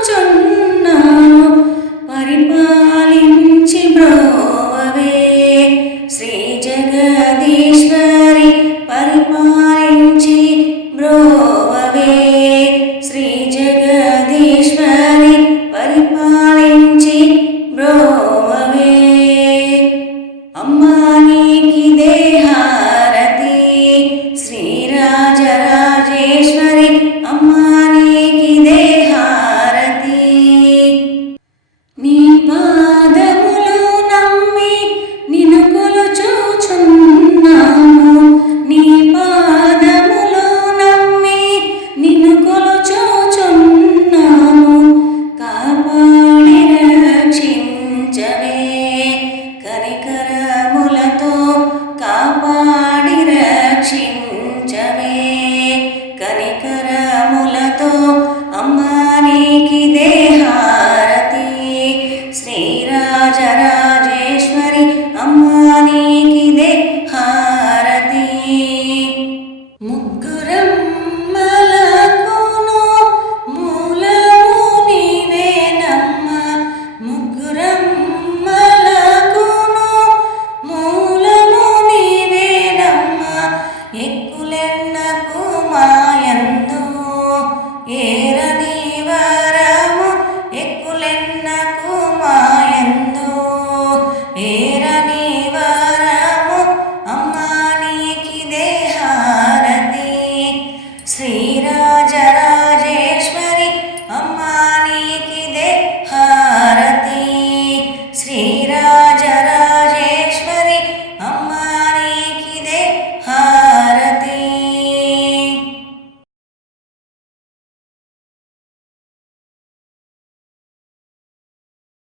భుజించుచున్నాను పరిపాలించి బ్రోవే శ్రీ జగదీశ్వరి పరిపాలించి బ్రోవే శ్రీ జగదీశ్వరి যারা